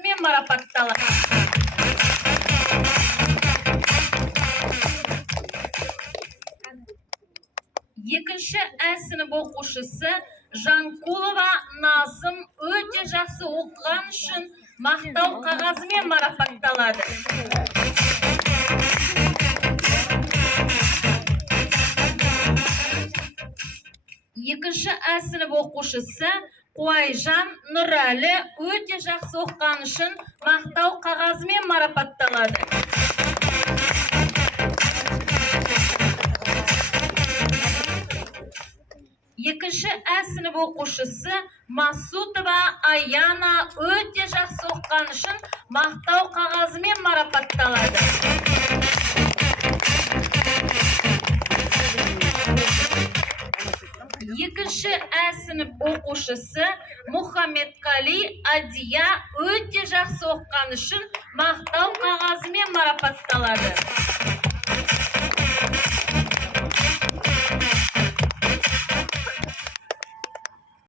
қағазымен марапатталады. Екінші Ә сынып оқушысы Жанкулова Назым өте жақсы оқыған үшін мақтау қағазымен марапатталады. Екінші Ә сынып оқушысы Қуайжан Нұрәлі өте жақсы оқыған үшін мақтау қағазымен марапатталады. Екінші Ә сынып оқушысы Масутова Аяна өте жақсы оқыған үшін мақтау қағазымен марапатталады. Екінші Ә сынып оқушысы Мұхаммедқали Адия өте жақсы оқыған үшін мақтау қағазымен марапатталады.